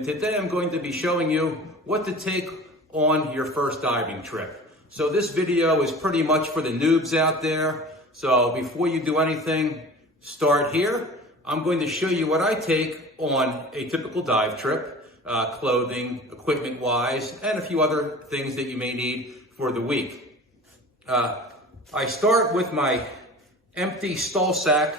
and today I'm going to be showing you what to take on your first diving trip. So this video is pretty much for the noobs out there. So before you do anything, start here. I'm going to show you what I take on a typical dive trip, clothing, equipment-wise, and a few other things that you may need for the week. I start with my empty Stolsak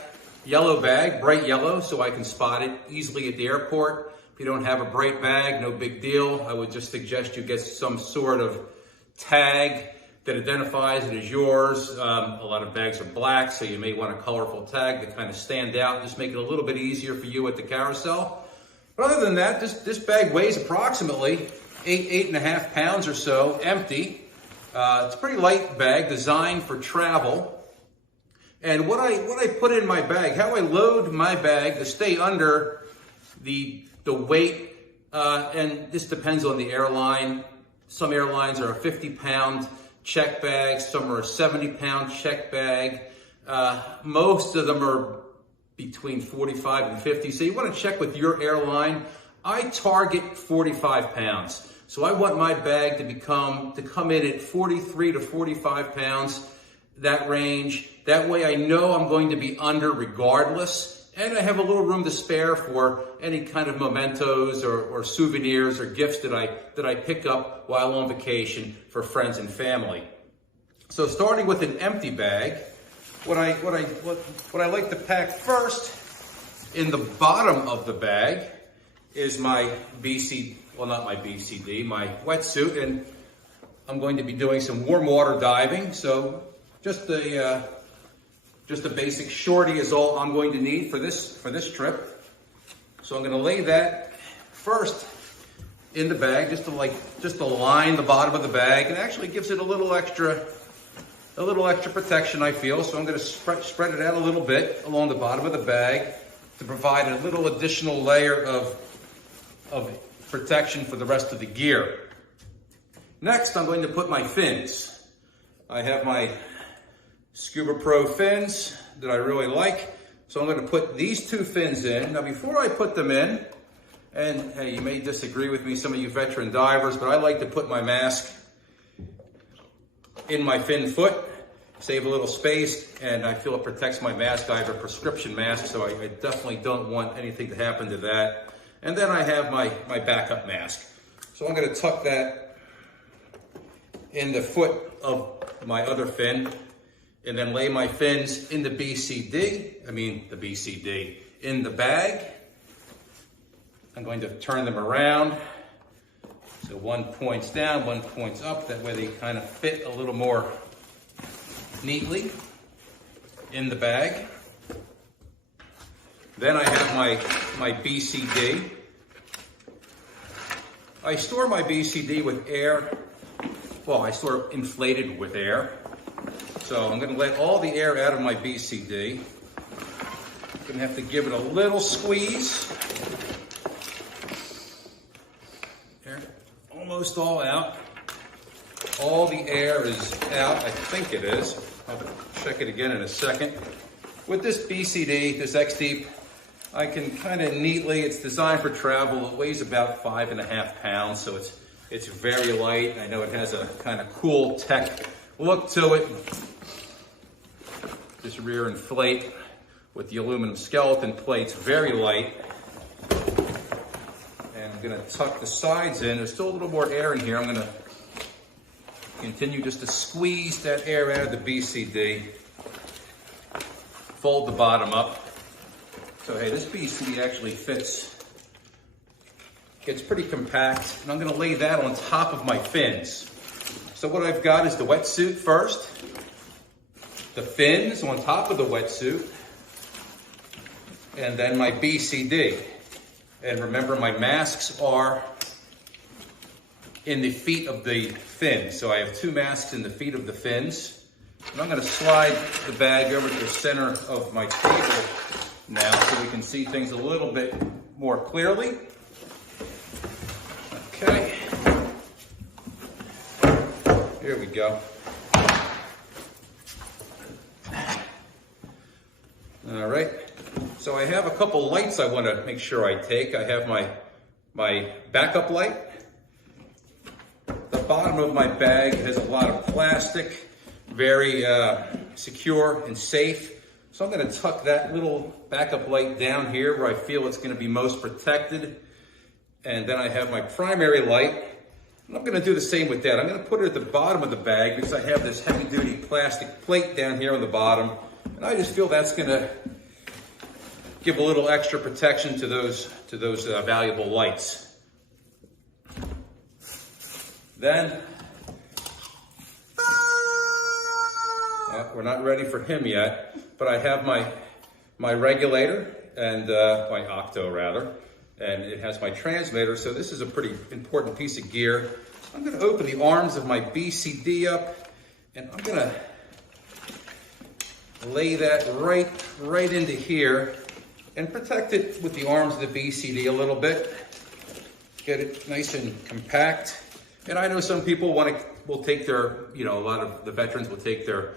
yellow bag, bright yellow, so I can spot it easily at the airport. If you don't have a bright bag, no big deal. I would just suggest you get some sort of tag that identifies it as yours. A lot of bags are black, so you may want a colorful tag to kind of stand out, just make it a little bit easier for you at the carousel. But other than that, this bag weighs approximately 8.5 pounds or so, empty. It's a pretty light bag, designed for travel. And what I put in my bag, how I load my bag to stay under the weight, and this depends on the airline. Some airlines are a 50-pound check bag, some are a 70-pound check bag. Most of them are between 45 and 50. So you want to check with your airline. I target 45 pounds. So I want my bag to come in at 43 to 45 pounds, that range. That way I know I'm going to be under regardless, and I have a little room to spare for any kind of mementos or souvenirs or gifts that I pick up while on vacation for friends and family. So starting with an empty bag, what I like to pack first in the bottom of the bag is my not my BCD, my wetsuit, and I'm going to be doing some warm water diving, so just a basic shorty is all I'm going to need for this trip. So I'm going to lay that first in the bag, just to line the bottom of the bag, and actually gives it a little extra protection, I feel. So I'm going to spread it out a little bit along the bottom of the bag to provide a little additional layer of protection for the rest of the gear. Next, I'm going to put my fins. I have my Scuba Pro fins that I really like. So I'm going to put these two fins in. Now before I put them in, and hey, you may disagree with me, some of you veteran divers, but I like to put my mask in my fin foot, save a little space, and I feel it protects my mask. I have a prescription mask, so I definitely don't want anything to happen to that. And then I have my backup mask. So I'm going to tuck that in the foot of my other fin, and then lay my fins in the BCD, in the bag. I'm going to turn them around. So one points down, one points up. That way they kind of fit a little more neatly in the bag. Then I have my BCD. I store my BCD with air. Well, I store it inflated with air. So I'm going to let all the air out of my BCD. I'm going to have to give it a little squeeze. There, almost all out. All the air is out, I think it is. I'll check it again in a second. With this BCD, this X-Deep, I can kind of neatly, it's designed for travel. It weighs about 5.5 pounds, so it's very light. I know it has a kind of cool tech look to it. This rear inflate with the aluminum skeleton plates, very light. And I'm going to tuck the sides in. There's still a little more air in here. I'm going to continue just to squeeze that air out of the BCD. Fold the bottom up. So hey, this BCD actually fits. It's pretty compact. And I'm going to lay that on top of my fins. So what I've got is the wetsuit first, the fins on top of the wetsuit, and then my BCD. And remember, my masks are in the feet of the fins. So I have two masks in the feet of the fins. And I'm going to slide the bag over to the center of my table now so we can see things a little bit more clearly. Okay. Here we go. All right. So I have a couple lights I want to make sure I take. I have my my backup light. The bottom of my bag has a lot of plastic, very secure and safe. So I'm going to tuck that little backup light down here where I feel it's going to be most protected. And then I have my primary light. And I'm going to do the same with that. I'm going to put it at the bottom of the bag because I have this heavy duty plastic plate down here on the bottom. And I just feel that's going to give a little extra protection to those valuable lights. Then, we're not ready for him yet, but I have my regulator and my octo rather, and it has my transmitter. So this is a pretty important piece of gear. I'm going to open the arms of my BCD up, and I'm going to lay that right into here and protect it with the arms of the BCD a little bit. Get it nice and compact. And I know some people will take their, a lot of the veterans will take their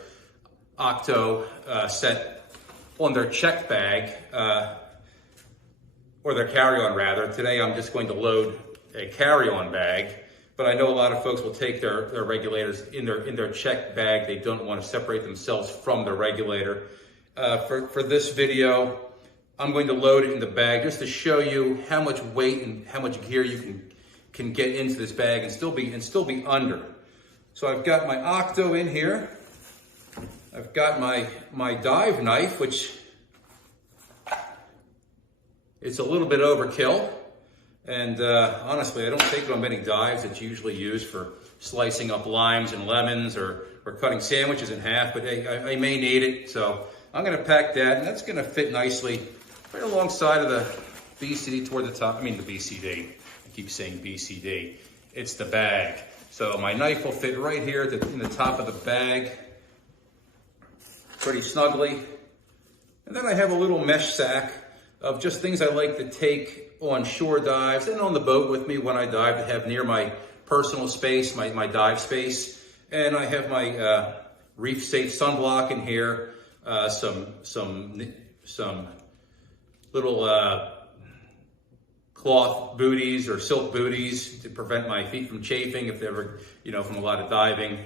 octo set on their check bag, or their carry-on rather. Today I'm just going to load a carry-on bag, but I know a lot of folks will take their regulators in their check bag. They don't want to separate themselves from the regulator. For this video, I'm going to load it in the bag just to show you how much weight and how much gear you can get into this bag and still be under. So I've got my octo in here. I've got my dive knife, which it's a little bit overkill. And honestly, I don't take it on many dives. It's usually used for slicing up limes and lemons or cutting sandwiches in half, but hey, I may need it. So I'm gonna pack that, and that's gonna fit nicely right alongside of the BCD toward the top. I mean the BCD, I keep saying BCD. It's the bag. So my knife will fit right here in the top of the bag, pretty snugly. And then I have a little mesh sack of just things I like to take on shore dives and on the boat with me when I dive, to have near my personal space, my dive space. And I have my reef safe sunblock in here, some little cloth booties or silk booties to prevent my feet from chafing if they ever, from a lot of diving.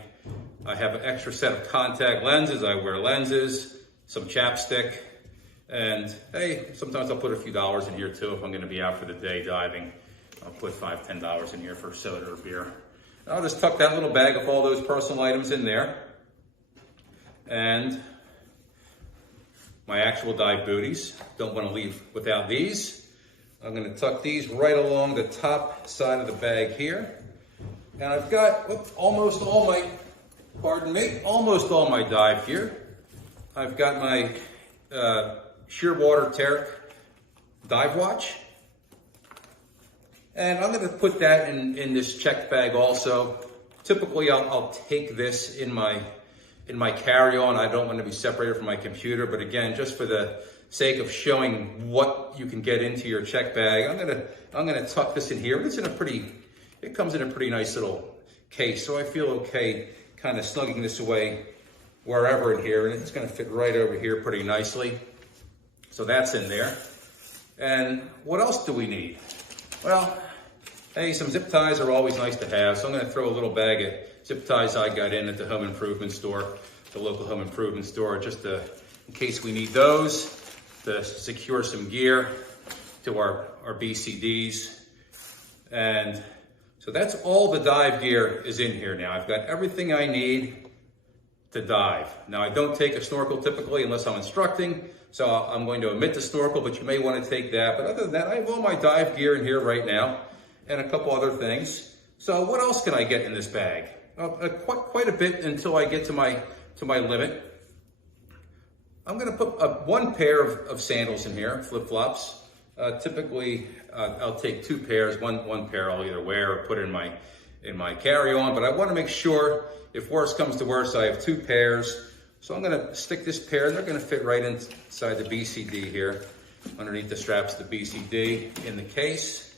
I have an extra set of contact lenses. I wear lenses, some chapstick, and hey, sometimes I'll put a few dollars in here too if I'm going to be out for the day diving. I'll put $5, $10 in here for soda or beer. And I'll just tuck that little bag of all those personal items in there. And my actual dive booties. Don't want to leave without these. I'm going to tuck these right along the top side of the bag here. And I've got almost all my dive gear. I've got my Shearwater Terek dive watch. And I'm going to put that in this checked bag also. Typically, I'll take this in my carry-on. I don't want to be separated from my computer, but again, just for the sake of showing what you can get into your check bag, I'm gonna tuck this in here. It comes in a pretty nice little case, so I feel okay kind of snugging this away wherever in here, and it's gonna fit right over here pretty nicely. So that's in there. And what else do we need? Well, hey, some zip ties are always nice to have, so I'm gonna throw a little bag of zip ties I got in at the home improvement store, the local home improvement store, just in case we need those to secure some gear to our BCDs. And so that's all the dive gear is in here now. I've got everything I need to dive. Now, I don't take a snorkel typically unless I'm instructing, so I'm going to omit the snorkel, but you may want to take that. But other than that, I have all my dive gear in here right now and a couple other things. So what else can I get in this bag? Quite a bit until I get to my limit. I'm going to put one pair of sandals in here, flip-flops. Typically, I'll take two pairs. One pair I'll either wear or put in my carry-on. But I want to make sure, if worse comes to worse, I have two pairs. So I'm going to stick this pair. They're going to fit right inside the BCD here, underneath the straps of the BCD in the case.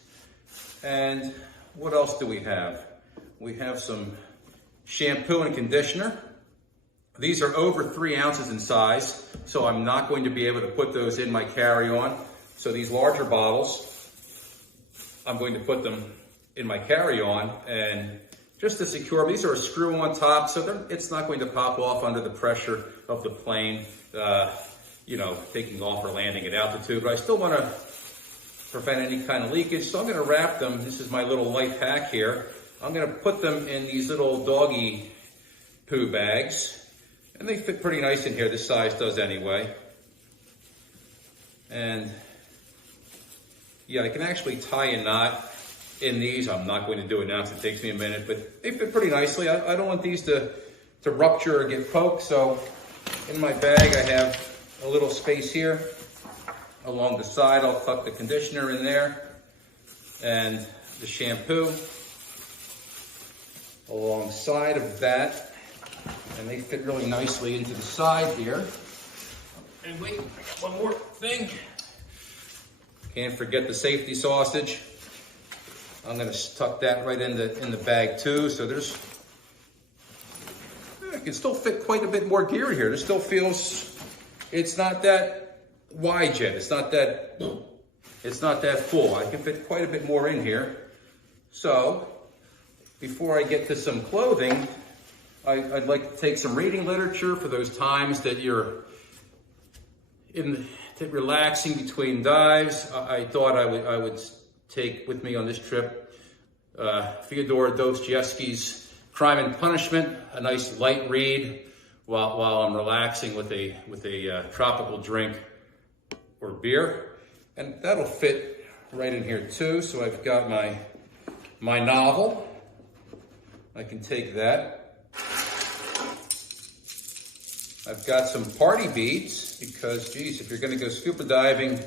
And what else do we have? We have some shampoo and conditioner. These are over 3 ounces in size, so I'm not going to be able to put those in my carry-on. So these larger bottles, I'm going to put them in my carry-on, and just to secure them, these are a screw on top, so it's not going to pop off under the pressure of the plane, you know, taking off or landing at altitude. But I still want to prevent any kind of leakage, so I'm going to wrap them. This is my little life hack here. I'm going to put them in these little doggy poo bags, and they fit pretty nice in here. This size does anyway. And yeah, I can actually tie a knot in these. I'm not going to do it now because it takes me a minute, but they fit pretty nicely. I don't want these to rupture or get poked, so in my bag I have a little space here. Along the side, I'll tuck the conditioner in there and the shampoo alongside of that, and they fit really nicely into the side here. And wait, one more thing. Can't forget the safety sausage. I'm gonna tuck that right in the bag too. So it can still fit quite a bit more gear here. This still feels, it's not that wide yet. It's not that full. I can fit quite a bit more in here. So before I get to some clothing, I'd like to take some reading literature for those times that you're relaxing between dives. I thought I would take with me on this trip Fyodor Dostoevsky's Crime and Punishment, a nice light read while I'm relaxing with a tropical drink or beer, and that'll fit right in here too. So I've got my novel. I can take that. I've got some party beads because, geez, if you're going to go scuba diving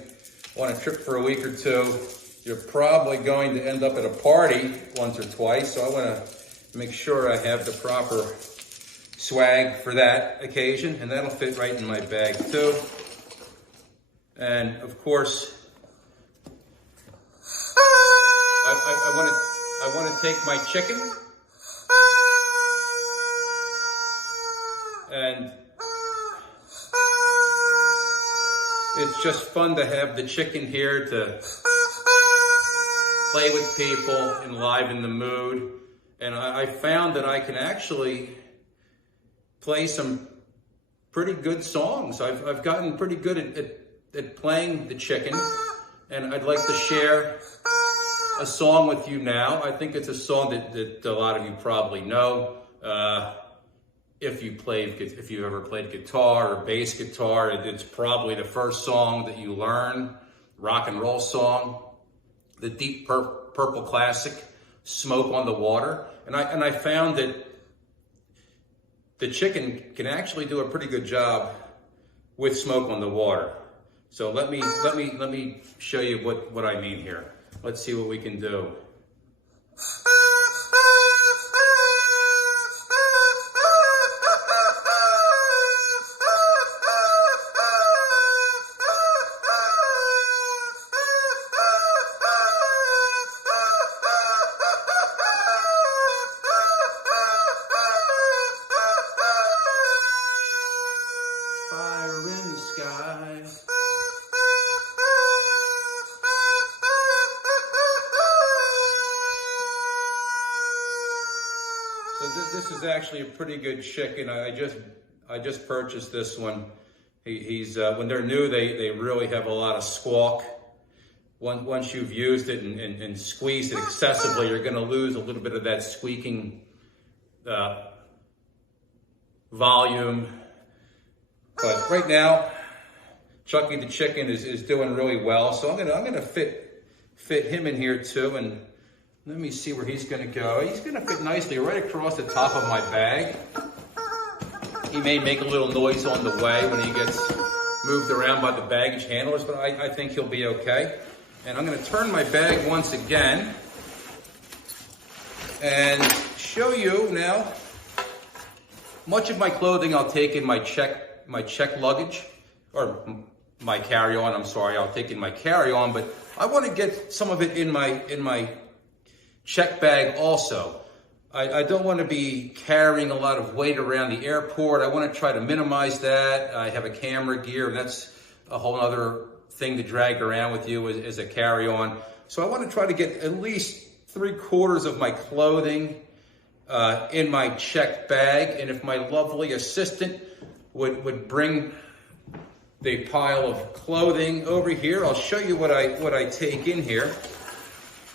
on a trip for a week or two, you're probably going to end up at a party once or twice. So I want to make sure I have the proper swag for that occasion, and that'll fit right in my bag too. And of course, I want to take my chicken, and it's just fun to have the chicken here to play with people, enliven the mood. And I found that I can actually play some pretty good songs. I've gotten pretty good at playing the chicken, and I'd like to share a song with you now. I think it's a song that a lot of you probably know. If you ever played guitar or bass guitar, it's probably the first song that you learn, rock and roll song, the Deep Purple classic, Smoke on the Water. And I found that the chicken can actually do a pretty good job with Smoke on the Water. So let me show you what I mean here. Let's see what we can do. Fire in the sky. So this is actually a pretty good chicken. I just purchased this one. He's when they're new, they really have a lot of squawk. Once you've used it and squeezed it excessively, you're going to lose a little bit of that squeaking volume. But right now, Chucky the chicken is doing really well. So I'm gonna fit him in here too, and let me see where he's gonna go. He's gonna fit nicely right across the top of my bag. He may make a little noise on the way when he gets moved around by the baggage handlers, but I think he'll be okay. And I'm gonna turn my bag once again and show you now. Much of my clothing I'll take in my check luggage, or my carry-on, I'm sorry, I'll take in my carry-on, but I want to get some of it in my check bag also. I don't want to be carrying a lot of weight around the airport. I want to try to minimize that. I have a camera gear, and that's a whole other thing to drag around with you as a carry-on. So I want to try to get at least 3/4 of my clothing in my checked bag. And if my lovely assistant would bring the pile of clothing over here, I'll show you what I take in here.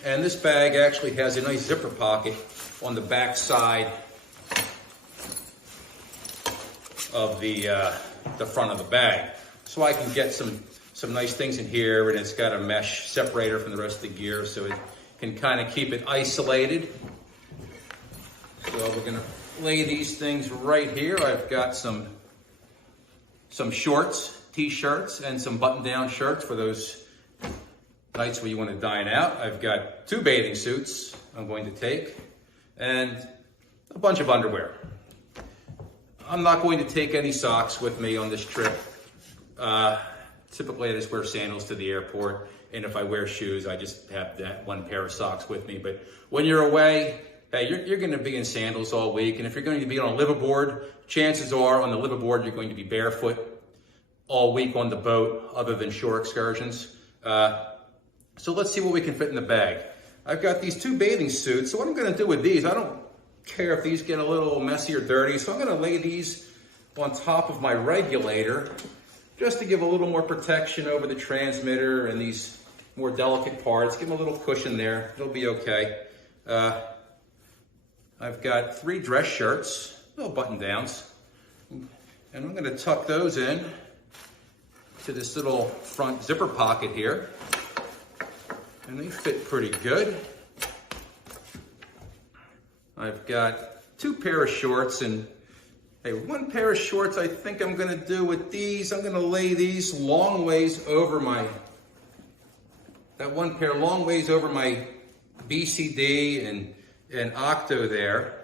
And this bag actually has a nice zipper pocket on the back side of the front of the bag. So I can get some nice things in here, and it's got a mesh separator from the rest of the gear, so it can kind of keep it isolated. So we're gonna lay these things right here. I've got some shorts, t-shirts, and some button-down shirts for those nights where you want to dine out. I've got 2 bathing suits I'm going to take, and a bunch of underwear. I'm not going to take any socks with me on this trip. Typically I just wear sandals to the airport, and if I wear shoes, I just have that 1 pair of socks with me. But when you're away, hey, you're going to be in sandals all week, and if you're going to be on a liveaboard, chances are on the liveaboard you're going to be barefoot all week on the boat, other than shore excursions. So let's see what we can fit in the bag. I've got these 2 bathing suits, so what I'm going to do with these, I don't care if these get a little messy or dirty, so I'm going to lay these on top of my regulator just to give a little more protection over the transmitter and these more delicate parts. Give them a little cushion there. It'll be okay. I've got 3 dress shirts, little button downs, and I'm going to tuck those in to this little front zipper pocket here, and they fit pretty good. I've got 2 pair of shorts, and hey, 1 pair of shorts I think I'm gonna do with these. I'm gonna lay these long ways over that 1 pair long ways over my BCD and Octo there.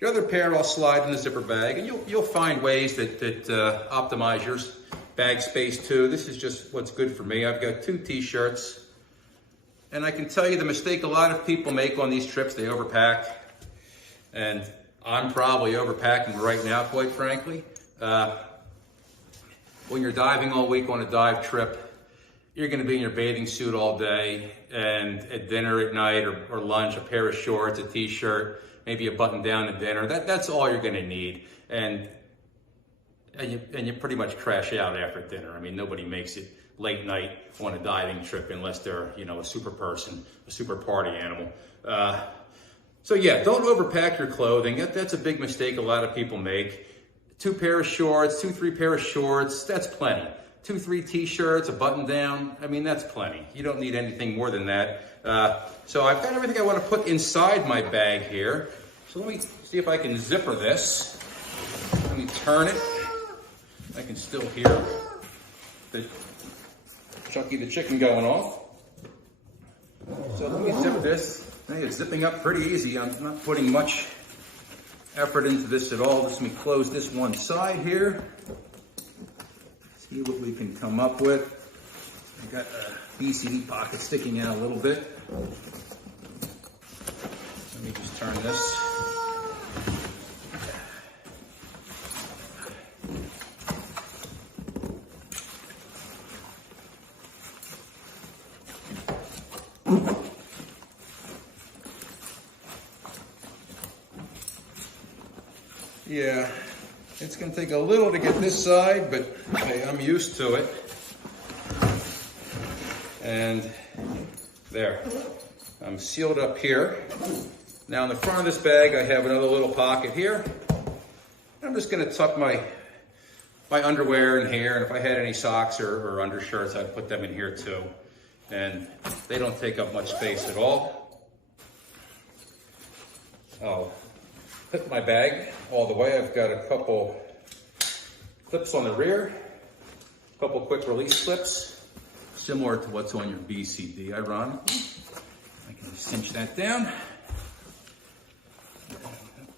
The other pair I'll slide in the zipper bag, and you'll find ways that optimize your bag space too. This is just what's good for me. I've got 2 t-shirts, and I can tell you the mistake a lot of people make on these trips, they overpack. And I'm probably overpacking right now, quite frankly. When you're diving all week on a dive trip, you're gonna be in your bathing suit all day, and at dinner at night or lunch, a pair of shorts, a t-shirt, maybe a button down at dinner. That's all you're gonna need. And you pretty much crash out after dinner. I mean, nobody makes it late night on a diving trip unless they're, a super person, a super party animal. So yeah, don't overpack your clothing. That's a big mistake a lot of people make. 2 pair of shorts, 2-3 pair of shorts, that's plenty. 2-3 t-shirts, a button down, I mean, that's plenty. You don't need anything more than that. So I've got everything I want to put inside my bag here. So let me see if I can zipper this. Let me turn it. I can still hear the Chucky the chicken going off. So let me zip this. Hey, it's zipping up pretty easy. I'm not putting much effort into this at all. Just let me close this one side here. See what we can come up with. I got a BCD pocket sticking out a little bit. Let me just turn this. Yeah, it's going to take a little to get this side, but hey, I'm used to it. And there, I'm sealed up here. Now in the front of this bag, I have another little pocket here. I'm just going to tuck my underwear in here, and if I had any socks or undershirts, I'd put them in here too. And they don't take up much space at all. I'll put my bag all the way. I've got a couple clips on the rear, a couple quick release clips, similar to what's on your BCD, ironically. I can just cinch that down.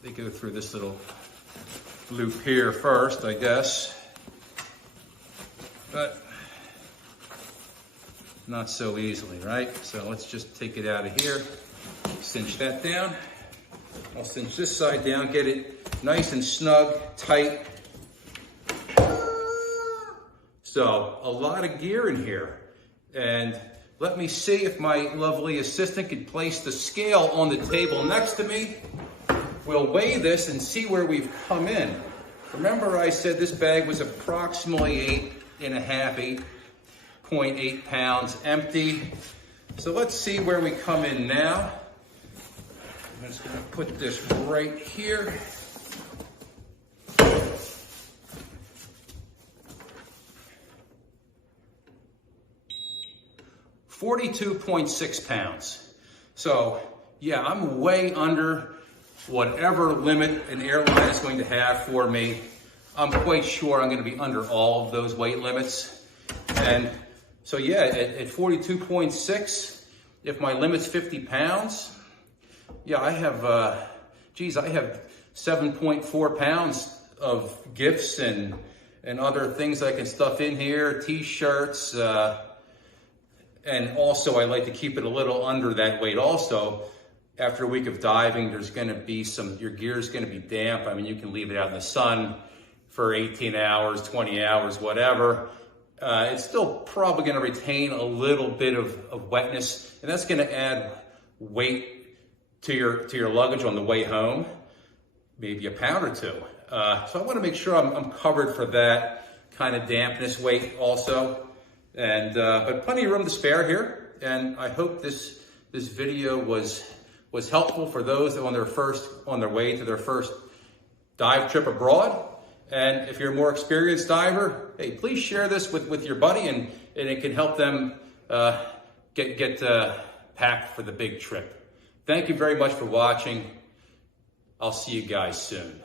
They go through this little loop here first, I guess, but not so easily, right? So let's just take it out of here, cinch that down. I'll cinch this side down, get it nice and snug, tight. So a lot of gear in here. And let me see if my lovely assistant could place the scale on the table next to me. We'll weigh this and see where we've come in. Remember I said this bag was approximately 8.8 pounds empty. So let's see where we come in now. I'm just gonna put this right here. $42.6 pounds. So yeah, I'm way under whatever limit an airline is going to have for me. I'm quite sure I'm going to be under all of those weight limits. And so yeah, at 42.6, if my limit's 50 pounds, yeah, I have, I have 7.4 pounds of gifts and other things I can stuff in here, t-shirts, and also I like to keep it a little under that weight also. After a week of diving, there's gonna be your gear's gonna be damp. I mean, you can leave it out in the sun for 18 hours, 20 hours, whatever. It's still probably gonna retain a little bit of wetness, and that's gonna add weight to your luggage on the way home, maybe a pound or two. So I wanna make sure I'm covered for that kind of dampness weight also. And but plenty of room to spare here, and I hope this video was helpful for those that on their way to their first dive trip abroad. And if you're a more experienced diver, hey, please share this with your buddy, and it can help them get packed for the big trip. Thank you very much for watching. I'll see you guys soon.